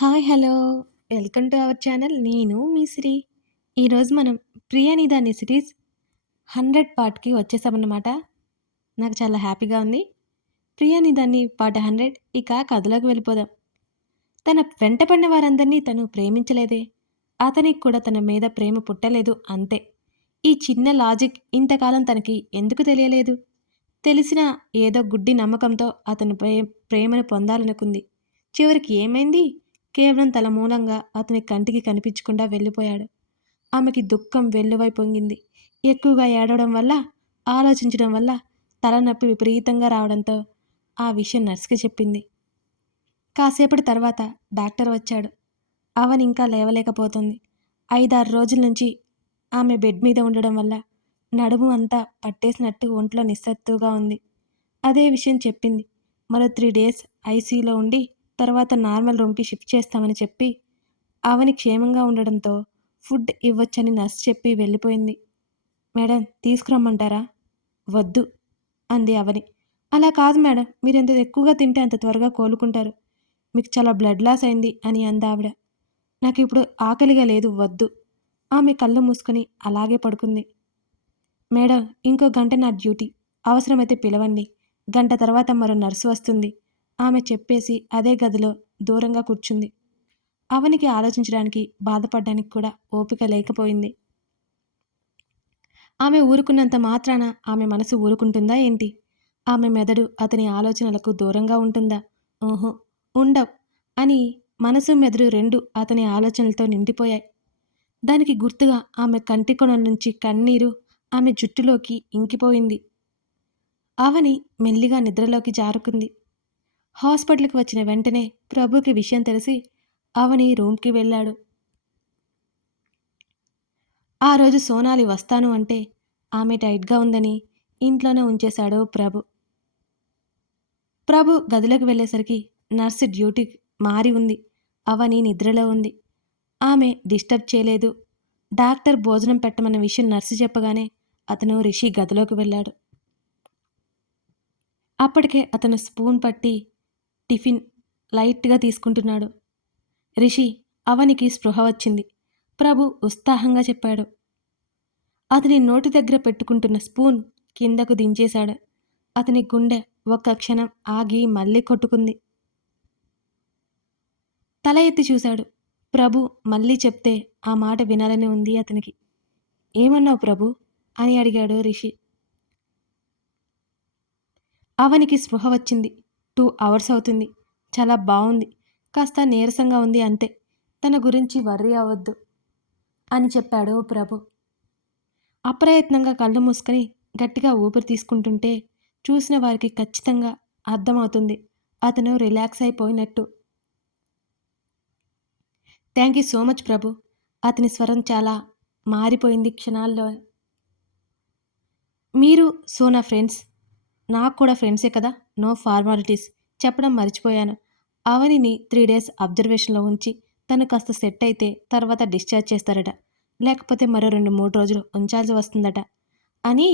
Hi hello. Welcome to our channel. నేను మీ శ్రీ ఈరోజు మనం ప్రియనిధాని సిరీస్ హండ్రెడ్ పార్ట్కి వచ్చేసామన్నమాట. నాకు చాలా హ్యాపీగా ఉంది. ప్రియనిధాన్ని పాట హండ్రెడ్. ఇక కథలోకి వెళ్ళిపోదాం. తన వెంట పడిన వారందరినీ తను ప్రేమించలేదే. అతనికి కూడా తన మీద ప్రేమ పుట్టలేదు అంతే. ఈ చిన్న లాజిక్ ఇంతకాలం తనకి ఎందుకు తెలియలేదు? తెలిసిన ఏదో గుడ్డి నమ్మకంతో అతను ప్రేమను పొందాలనుకుంది. చివరికి ఏమైంది? కేవలం తల మూలంగా అతని కంటికి కనిపించకుండా వెళ్ళిపోయాడు. ఆమెకి దుఃఖం వెల్లువై పొంగింది. ఎక్కువగా ఏడవడం వల్ల ఆలోచించడం వల్ల తలనొప్పి విపరీతంగా రావడంతో ఆ విషయం నర్సుకి చెప్పింది. కాసేపటి తర్వాత డాక్టర్ వచ్చాడు. అవని ఇంకా లేవలేకపోతుంది. ఐదారు రోజుల నుంచి ఆమె బెడ్ మీద ఉండడం వల్ల నడుము అంతా పట్టేసినట్టు ఒంట్లో నిస్సత్తుగా ఉంది. అదే విషయం చెప్పింది. మరో త్రీ డేస్ ఐసీలో ఉండి తర్వాత నార్మల్ రూమ్కి షిఫ్ట్ చేస్తామని చెప్పి ఆవని క్షేమంగా ఉండడంతో ఫుడ్ ఇవ్వచ్చని నర్స్ చెప్పి వెళ్ళిపోయింది. మేడం తీసుకురమ్మంటారా? వద్దు అంది అవని అలా కాదు మేడం మీరు ఎంత ఎక్కువగా తింటే అంత త్వరగా కోలుకుంటారు. మీకు చాలా బ్లడ్ లాస్ అయింది అని అందావిడ ఆవిడ. నాకు ఇప్పుడు ఆకలిగా లేదు వద్దు. ఆమె కళ్ళు మూసుకొని అలాగే పడుకుంది. మేడం ఇంకో గంట నా డ్యూటీ. అవసరమైతే పిలవండి. గంట తర్వాత మరో నర్సు వస్తుంది. ఆమె చెప్పేసి అదే గదిలో దూరంగా కూర్చుంది. అవనికి ఆలోచించడానికి బాధపడడానికి కూడా ఓపిక లేకపోయింది. ఆమె ఊరుకున్నంత మాత్రాన ఆమె మనసు ఊరుకుంటుందా ఏంటి? ఆమె మెదడు అతని ఆలోచనలకు దూరంగా ఉంటుందా? ఓహో ఉండవు అని మనసు మెదడు రెండు అతని ఆలోచనలతో నిండిపోయాయి. దానికి గుర్తుగా ఆమె కంటి కొనల నుంచి కన్నీరు ఆమె జుట్టులోకి ఇంకిపోయింది. అవని మెల్లిగా నిద్రలోకి జారుకుంది. హాస్పిటల్కి వచ్చిన వెంటనే ప్రభుకి విషయం తెలిసి అవని రూమ్కి వెళ్ళాడు. ఆ రోజు సోనాలి వస్తాను అంటే ఆమె టైట్గా ఉందని ఇంట్లోనే ఉంచేశాడు ప్రభు. ప్రభు గదిలోకి వెళ్ళేసరికి నర్సు డ్యూటీ మారి ఉంది. అవని నిద్రలో ఉంది. ఆమె డిస్టర్బ్ చేయలేదు. డాక్టర్ భోజనం పెట్టమన్న విషయం నర్సు చెప్పగానే అతను రిషి గదిలోకి వెళ్ళాడు. అప్పటికే అతను స్పూన్ పట్టి టిఫిన్ లైట్గా తీసుకుంటున్నాడు. రిషి అవనికి స్పృహ వచ్చింది. ప్రభు ఉత్సాహంగా చెప్పాడు. అతని నోటి దగ్గర పెట్టుకుంటున్న స్పూన్ కిందకు దించేశాడు. అతని గుండె ఒక్క క్షణం ఆగి మళ్ళీ కొట్టుకుంది. తల ఎత్తి చూశాడు. ప్రభు మళ్ళీ చెప్తే ఆ మాట వినాలని ఉంది అతనికి. ఏమన్నావు ప్రభు? అని అడిగాడు రిషి. అవనికి స్పృహ వచ్చింది. టూ అవర్స్ అవుతుంది. చాలా బాగుంది కాస్త నీరసంగా ఉంది అంతే. తన గురించి వర్రీ అవ్వద్దు అని చెప్పాడు ప్రభు. అప్రయత్నంగా కళ్ళు మూసుకొని గట్టిగా ఊపిరి తీసుకుంటుంటే చూసిన వారికి ఖచ్చితంగా అర్థమవుతుంది. అతను రిలాక్స్ అయిపోయినట్టు. Thank you so much Prabhu. అతని స్వరం చాలా మారిపోయింది క్షణాల్లో. మీరు సో నా ఫ్రెండ్స్ నాకు కూడా ఫ్రెండ్సే కదా నో ఫార్మాలిటీస్. చెప్పడం మర్చిపోయాను. అవనిని త్రీ డేస్ అబ్జర్వేషన్లో ఉంచి తను కాస్త సెట్ అయితే తర్వాత డిశ్చార్జ్ చేస్తారట. లేకపోతే మరో రెండు మూడు రోజులు ఉంచాల్సి వస్తుందట. అని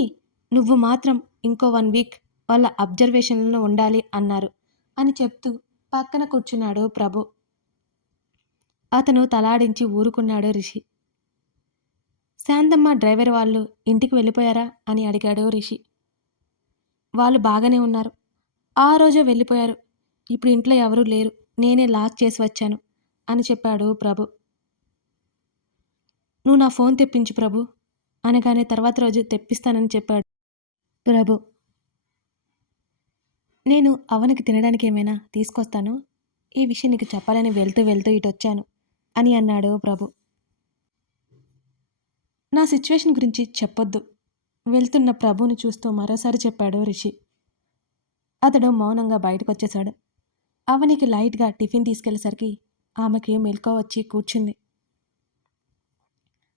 నువ్వు మాత్రం ఇంకో వన్ వీక్ వాళ్ళ అబ్జర్వేషన్లో ఉండాలి అన్నారు అని చెప్తూ పక్కన కూర్చున్నాడు ప్రభు. అతను తలాడించి ఊరుకున్నాడు రిషి. శాంతమ్మ డ్రైవర్ వాళ్ళు ఇంటికి వెళ్ళిపోయారా అని అడిగాడు రిషి. వాళ్ళు బాగానే ఉన్నారు. ఆ రోజే వెళ్ళిపోయారు. ఇప్పుడు ఇంట్లో ఎవరూ లేరు. నేనే లాక్ చేసి వచ్చాను అని చెప్పాడు ప్రభు. నువ్వు నా ఫోన్ తెప్పించు ప్రభు అనగానే తర్వాత రోజు తెప్పిస్తానని చెప్పాడు ప్రభు. నేను అవనికి తినడానికి ఏమైనా తీసుకొస్తాను? ఈ విషయం నీకు చెప్పాలని వెళ్తూ వెళ్తూ ఇటు వచ్చాను అని అన్నాడు ప్రభు. నా సిచ్యువేషన్ గురించి చెప్పొద్దు. వెళ్తున్న ప్రభుని చూస్తూ మరోసారి చెప్పాడు రిషి. అతడు మౌనంగా బయటకొచ్చేశాడు. అవనికి లైట్గా టిఫిన్ తీసుకెళ్ళేసరికి ఆమెకి మెల్కో వచ్చి కూర్చుంది.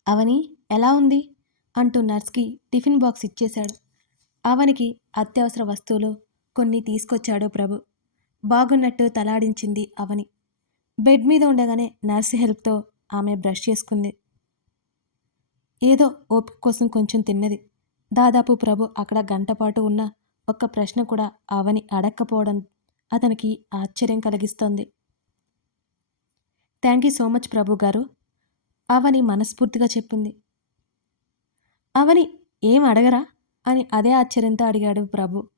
అవని ఎలా ఉంది? అంటూ నర్స్కి టిఫిన్ బాక్స్ ఇచ్చేశాడు. అవనికి అత్యవసర వస్తువులు కొన్ని తీసుకొచ్చాడు ప్రభు. బాగున్నట్టు తలాడించింది అవని. బెడ్ మీద ఉండగానే నర్స్ హెల్ప్తో ఆమె బ్రష్ చేసుకుంది. ఏదో ఓపిక కోసం కొంచెం తిన్నది. దాదాపు ప్రభు అక్కడ గంటపాటు ఉన్న ఒక్క ప్రశ్న కూడా అవని అడక్కపోవడం అతనికి ఆశ్చర్యం కలిగిస్తోంది. Thank you so much Prabhu గారు అవని మనస్ఫూర్తిగా చెప్పింది. అవని ఏం అడగరా? అని అదే ఆశ్చర్యంతో అడిగాడు ప్రభు.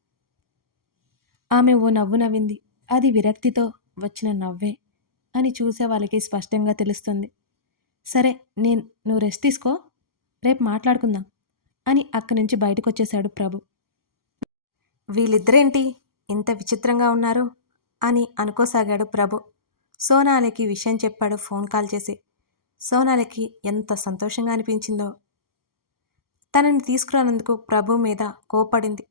ఆమె ఓ నవ్వు నవ్వింది. అది విరక్తితో వచ్చిన నవ్వే అని చూసే వాళ్ళకి స్పష్టంగా తెలుస్తుంది. సరే నేను నువ్వు రెస్ట్ తీసుకో. రేపు మాట్లాడుకుందాం. అని అక్కడి నుంచి బయటకు వచ్చేశాడు ప్రభు. వీళ్ళిద్దరేంటి? ఇంత విచిత్రంగా ఉన్నారు? అని అనుకోసాగాడు ప్రభు. సోనాలికి విషయం చెప్పాడు ఫోన్ కాల్ చేసి. సోనాలికి ఎంత సంతోషంగా అనిపించిందో. తనని తీసుకురానందుకు ప్రభు మీద కోపడింది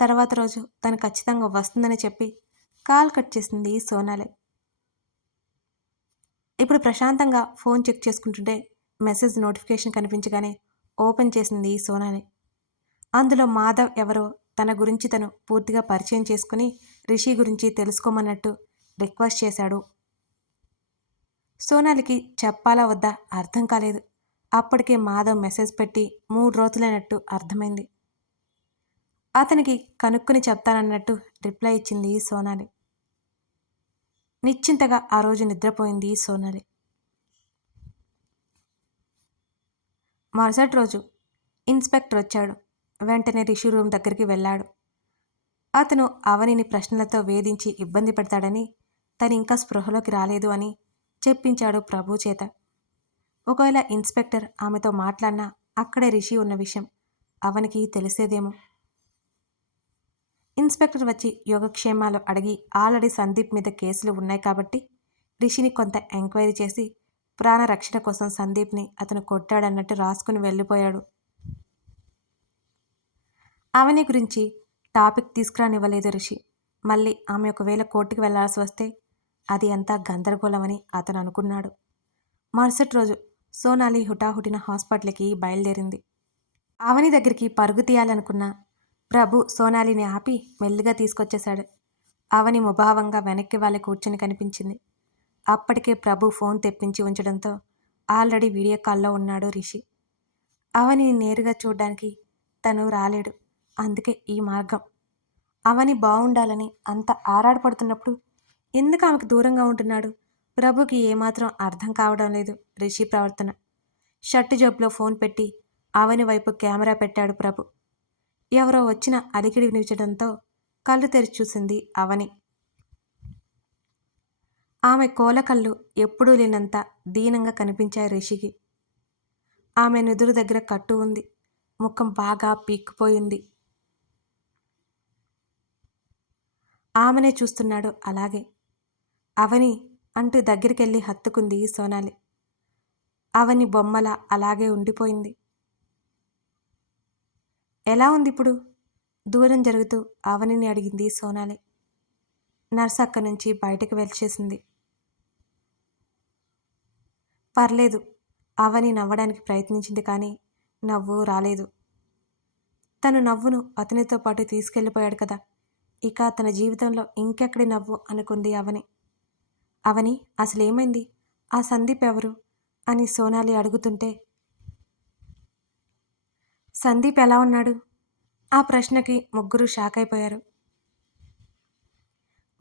తర్వాత రోజు తను ఖచ్చితంగా వస్తుందని చెప్పి కాల్ కట్ చేసింది సోనాలి. ఇప్పుడు ప్రశాంతంగా ఫోన్ చెక్ చేసుకుంటుంటే మెసేజ్ నోటిఫికేషన్ కనిపించగానే ఓపెన్ చేసింది సోనాలి అందులో మాధవ్ ఎవరో తన గురించి తను పూర్తిగా పరిచయం చేసుకుని రిషి గురించి తెలుసుకోమన్నట్టు రిక్వెస్ట్ చేశాడు. సోనాలికి చెప్పాలా వద్దా అర్థం కాలేదు. అప్పటికే మాధవ్ మెసేజ్ పెట్టి మూడు రోజులైనట్టు అర్థమైంది. అతనికి కనుక్కుని చెప్తానన్నట్టు రిప్లై ఇచ్చింది సోనాలి. నిశ్చింతగా ఆ రోజు నిద్రపోయింది సోనాలి. మరుసటి రోజు ఇన్స్పెక్టర్ వచ్చాడు. వెంటనే రిషి రూమ్ దగ్గరికి వెళ్ళాడు. అతను అవనిని ప్రశ్నలతో వేధించి ఇబ్బంది పెడతాడని తను ఇంకా స్పృహలోకి రాలేదు అని చెప్పించాడు ప్రభు చేత. ఒకవేళ ఇన్స్పెక్టర్ ఆమెతో మాట్లాడినా అక్కడే రిషి ఉన్న విషయం అవనికి తెలిసేదేమో. ఇన్స్పెక్టర్ వచ్చి యోగక్షేమాలు అడిగి ఆల్రెడీ సందీప్ మీద కేసులు ఉన్నాయి కాబట్టి రిషిని కొంత ఎంక్వైరీ చేసి ప్రాణరక్షణ కోసం సందీప్ని అతను కొట్టాడన్నట్టు రాసుకుని వెళ్ళిపోయాడు. అవని గురించి టాపిక్ తీసుకురానివ్వలేదు రిషి. మళ్ళీ ఆమె ఒకవేళ కోర్టుకు వెళ్ళాల్సి వస్తే అది అంతా గందరగోళమని అతను అనుకున్నాడు. మరుసటి రోజు సోనాలి హుటాహుటిన హాస్పిటల్కి బయలుదేరింది. అవని దగ్గరికి పరుగు తీయాలనుకున్న ప్రభు సోనాలిని ఆపి మెల్లిగా తీసుకొచ్చేశాడు. అవని ముభావంగా వెనక్కి వాళ్ళ కూర్చుని కనిపించింది. అప్పటికే ప్రభు ఫోన్ తెప్పించి ఉంచడంతో ఆల్రెడీ వీడియో కాల్లో ఉన్నాడు రిషి. అవని నేరుగా చూడ్డానికి తను రాలేడు. అందుకే ఈ మార్గం. అవని బాగుండాలని అంత ఆరాటపడుతున్నప్పుడు ఎందుకు ఆమెకు దూరంగా ఉంటున్నాడు? ప్రభుకి ఏమాత్రం అర్థం కావడం లేదు రిషి ప్రవర్తన. షర్ట్ జబ్బులో ఫోన్ పెట్టి అవని వైపు కెమెరా పెట్టాడు ప్రభు. ఎవరో వచ్చిన అలికిడి వినిపించడంతో కళ్ళు తెరిచి చూసింది అవని. ఆమె కోలకళ్ళు ఎప్పుడూ లేనంత దీనంగా కనిపించాయి రిషికి. ఆమె నుదురు దగ్గర కట్టు ఉంది. ముఖం బాగా పీక్కుపోయింది. ఆమెనే చూస్తున్నాడు అలాగే. అవని అంటూ దగ్గరికెళ్ళి హత్తుకుంది సోనాలి. అవని బొమ్మల అలాగే ఉండిపోయింది. ఎలా ఉంది ఇప్పుడు దూరం జరుగుతూ అవనిని అడిగింది సోనాలి. నర్స్ అక్కడి నుంచి బయటకు వెళ్ళేసింది పర్లేదు. అవని నవ్వడానికి ప్రయత్నించింది కానీ నవ్వు రాలేదు. తను నవ్వును అతనితో పాటు తీసుకెళ్ళిపోయాడు కదా. ఇక తన జీవితంలో ఇంకెక్కడి నవ్వు అనుకుంది అవని. అవని అసలేమైంది? ఆ సందీప్ ఎవరు? అని సోనాలి అడుగుతుంటే సందీప్ ఎలా ఉన్నాడు? ఆ ప్రశ్నకి ముగ్గురు షాక్ అయిపోయారు.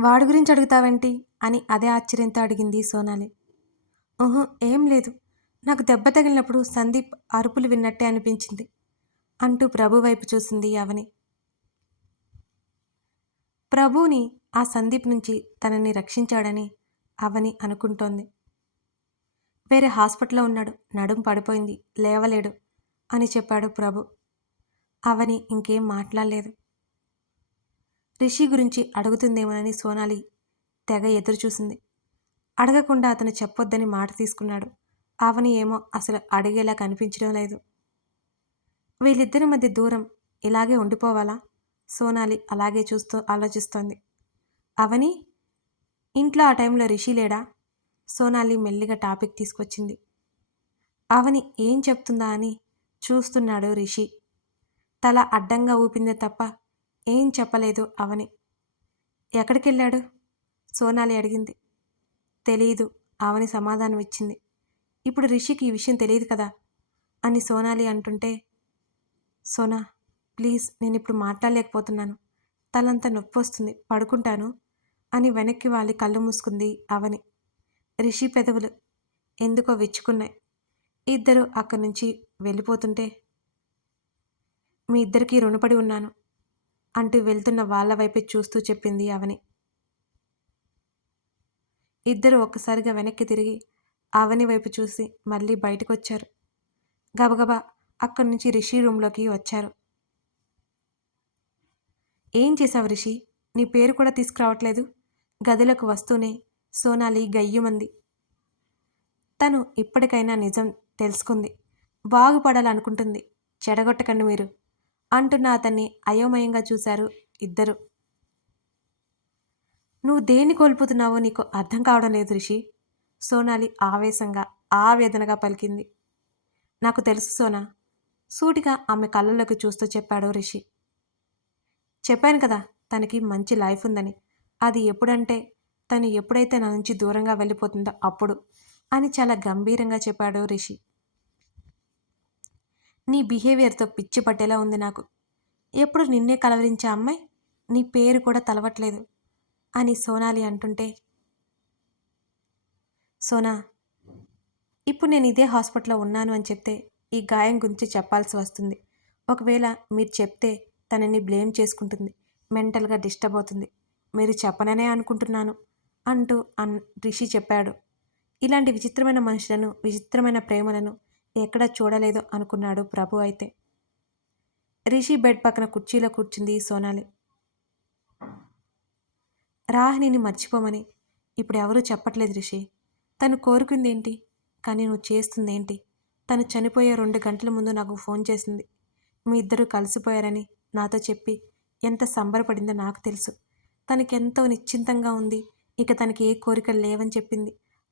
వాడి గురించి అడుగుతావేంటి? అని అదే ఆశ్చర్యంతో అడిగింది సోనాలి. ఓహో ఏం లేదు. నాకు దెబ్బ తగిలినప్పుడు సందీప్ అరుపులు విన్నట్టే అనిపించింది. అంటూ ప్రభు వైపు చూసింది అవని ప్రభుని ఆ సందీప్ నుంచి తనని రక్షించాడని అవని అనుకుంటోంది. వేరే హాస్పిటల్లో ఉన్నాడు. నడుం పడిపోయింది. లేవలేడు అని చెప్పాడు ప్రభు. అవని ఇంకేం మాట్లాడలేదు. రిషి గురించి అడుగుతుందేమోనని సోనాలి తెగ ఎదురు చూసింది అడగకుండా అతను చెప్పొద్దని మాట తీసుకున్నాడు. ఆవని ఏమో అసలు అడిగేలా కనిపించడం లేదు. వీళ్ళిద్దరి మధ్య దూరం ఇలాగే ఉండిపోవాలా? సోనాలి అలాగే చూస్తూ ఆలోచిస్తోంది. అవని ఇంట్లో ఆ టైంలో రిషి లేడా? సోనాలి మెల్లిగా టాపిక్ తీసుకొచ్చింది. అవని ఏం చెప్తుందా అని చూస్తున్నాడు రిషి. తల అడ్డంగా ఊపిందే తప్ప ఏం చెప్పలేదు అవని. ఎక్కడికి వెళ్ళాడు సోనాలి అడిగింది. తెలియదు ఆవని సమాధానం ఇచ్చింది. ఇప్పుడు రిషికి ఈ విషయం తెలియదు కదా? అని సోనాలి అంటుంటే సోనా ప్లీజ్ నేను ఇప్పుడు మాట్లాడలేకపోతున్నాను. తలంతా నొప్పి వస్తుంది. పడుకుంటాను అని వెనక్కి వాలి కళ్ళు మూసుకుంది అవని. రిషి పెదవులు ఎందుకో విచ్చుకున్నాయి. ఇద్దరు అక్కడి నుంచి వెళ్ళిపోతుంటే మీ ఇద్దరికీ రుణపడి ఉన్నాను అంటూ వెళ్తున్న వాళ్ళ వైపే చూస్తూ చెప్పింది అవని. ఇద్దరు ఒక్కసారిగా వెనక్కి తిరిగి అవని వైపు చూసి మళ్ళీ బయటకు వచ్చారు గబగబా అక్కడి నుంచి రిషి రూమ్లోకి వచ్చారు. ఏం చేశావు రిషి? నీ పేరు కూడా తీసుకురావట్లేదు గదిలోకి వస్తూనే సోనాలి గయ్యుమంది. తను ఇప్పటికైనా నిజం తెలుసుకుంది. బాగుపడాలనుకుంటుంది. చెడగొట్టకండి మీరు అంటున్న అతన్ని అయోమయంగా చూశారు ఇద్దరు. నువ్వు దేన్ని కోల్పోతున్నావో నీకు అర్థం కావడం లేదు రిషి. సోనాలి ఆవేశంగా ఆవేదనగా పలికింది. నాకు తెలుసు సోనా సూటిగా ఆమె కళ్ళలోకి చూస్తూ చెప్పాడు రిషి. చెప్పాను కదా తనకి మంచి లైఫ్ ఉందని. అది ఎప్పుడంటే తను ఎప్పుడైతే నా నుంచి దూరంగా వెళ్ళిపోతుందో అప్పుడు అని చాలా గంభీరంగా చెప్పాడు రిషి. నీ బిహేవియర్తో పిచ్చి పట్టేలా ఉంది నాకు. ఎప్పుడు నిన్నే కలవరించే అమ్మాయి నీ పేరు కూడా తలవట్లేదు. అని సోనాలి అంటుంటే సోనా ఇప్పుడు నేను ఇదే హాస్పిటల్లో ఉన్నాను అని చెప్తే ఈ గాయం గురించి చెప్పాల్సి వస్తుంది. ఒకవేళ మీరు చెప్తే తనని బ్లేమ్ చేసుకుంటుంది మెంటల్గా డిస్టర్బ్ అవుతుంది. మీరు చెప్పననే అనుకుంటున్నాను అంటూ అన్ రిషి చెప్పాడు. ఇలాంటి విచిత్రమైన మనుషులను విచిత్రమైన ప్రేమలను ఎక్కడా చూడలేదు అనుకున్నాడు ప్రభు అయితే. రిషి బెడ్ పక్కన కుర్చీలో కూర్చుంది సోనాలి. రాహిణిని మర్చిపోమని ఇప్పుడు ఎవరూ చెప్పట్లేదు రిషి. తను కోరుకుందేంటి? కానీ నువ్వు చేస్తుందేంటి? తను చనిపోయే రెండు గంటల ముందు నాకు ఫోన్ చేసింది. మీ ఇద్దరు కలిసిపోయారని నాతో చెప్పి ఎంత సంబరపడిందో నాకు తెలుసు. తనకెంతో నిశ్చింతంగా ఉంది. ఇక తనకి ఏ కోరికలు లేవని చెప్పింది.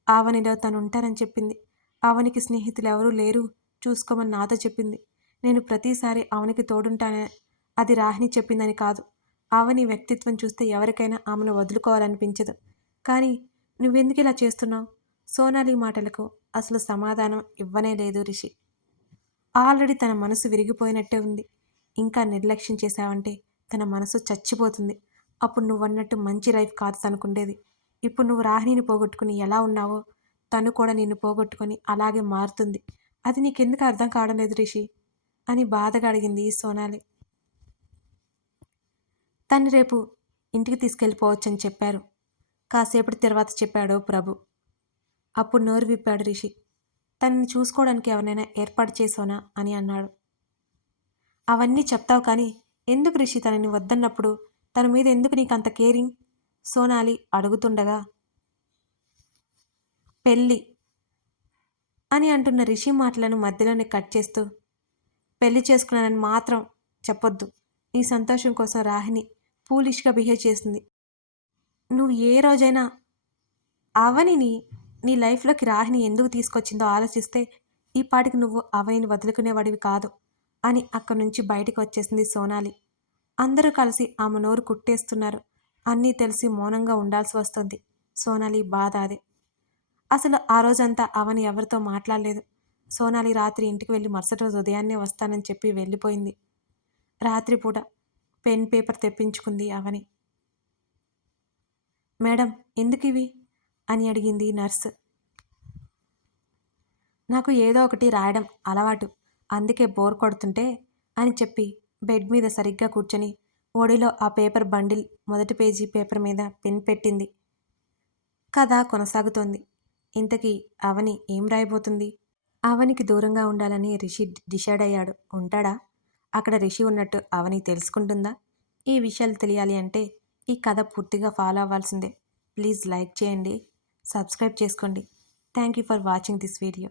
ఆవనిలో తను ఉంటానని చెప్పింది. ఆవనికి స్నేహితులు ఎవరూ లేరు చూసుకోమని నాతో చెప్పింది. నేను ప్రతిసారి ఆవనికి తోడుంటానని అది రాహిని చెప్పిందని కాదు. ఆవని వ్యక్తిత్వం చూస్తే ఎవరికైనా ఆమెను వదులుకోవాలనిపించదు. కానీ నువ్వెందుకు ఇలా చేస్తున్నావు? సోనాలి మాటలకు అసలు సమాధానం ఇవ్వనే లేదు రిషి. ఆల్రెడీ తన మనసు విరిగిపోయినట్టే ఉంది. ఇంకా నిర్లక్ష్యం చేశావంటే తన మనసు చచ్చిపోతుంది. అప్పుడు నువ్వన్నట్టు మంచి లైఫ్ కాదు తనుకుండేది. ఇప్పుడు నువ్వు రాహిణిని పోగొట్టుకుని ఎలా ఉన్నావో తను కూడా నిన్ను పోగొట్టుకొని అలాగే మారుతుంది. అది నీకెందుకు అర్థం కావడం లేదు రిషి అని బాధగా అడిగింది సోనాలి. తను రేపు ఇంటికి తీసుకెళ్ళిపోవచ్చని చెప్పారు. కాసేపటి తర్వాత చెప్పాడు ప్రభు. అప్పుడు నోరు విప్పాడు రిషి. తనని చూసుకోవడానికి ఎవరినైనా ఏర్పాటు చేసానా అని అన్నాడు. అవన్నీ చెప్తావు కానీ ఎందుకు రిషి తనని వద్దన్నప్పుడు తన మీద ఎందుకు నీకు అంత కేరింగ్? సోనాలి అడుగుతుండగా పెళ్ళి అని అంటున్న రిషి మాటలను మధ్యలోనే కట్ చేస్తూ పెళ్ళి చేసుకున్నానని మాత్రం చెప్పొద్దు. నీ సంతోషం కోసం రాహిని పూలిష్గా బిహేవ్ చేసింది నువ్వు ఏ రోజైనా అవనిని నీ లైఫ్లోకి రాహిని ఎందుకు తీసుకొచ్చిందో ఆలోచిస్తే ఈ పాటికి నువ్వు అవనిని వదులుకునేవాడివి కాదు అని అక్కడి నుంచి బయటకు వచ్చేసింది సోనాలి. అందరూ కలిసి ఆమె నోరు కుట్టేస్తున్నారు. అన్నీ తెలిసి మౌనంగా ఉండాల్సి వస్తుంది. సోనాలి బాధ అదే. అసలు ఆ రోజంతా అవని ఎవరితో మాట్లాడలేదు. సోనాలి రాత్రి ఇంటికి వెళ్ళి మరుసటి రోజు ఉదయాన్నే వస్తానని చెప్పి వెళ్ళిపోయింది. రాత్రిపూట పెన్ పేపర్ తెప్పించుకుంది అవని. మేడం ఎందుకు ఇవి అని అడిగింది నర్స్. నాకు ఏదో ఒకటి రాయడం అలవాటు అందుకే బోర్ కొడుతుంటే అని చెప్పి బెడ్ మీద సరిగ్గా కూర్చొని ఓడిలో ఆ పేపర్ బండిల్ మొదటి పేజీ పేపర్ మీద పెన్ పెట్టింది. కథ కొనసాగుతోంది. ఇంతకీ అవని ఏం రాయబోతుంది? అవనికి దూరంగా ఉండాలని రిషి డిసైడ్ అయ్యాడు. ఉంటాడా? అక్కడ రిషి ఉన్నట్టు అవని తెలుసుకుంటుందా? ఈ విషయాలు తెలియాలి అంటే ఈ కథ పూర్తిగా ఫాలో అవ్వాల్సిందే. ప్లీజ్ లైక్ చేయండి సబ్స్క్రైబ్ చేసుకోండి. Thank you for watching this video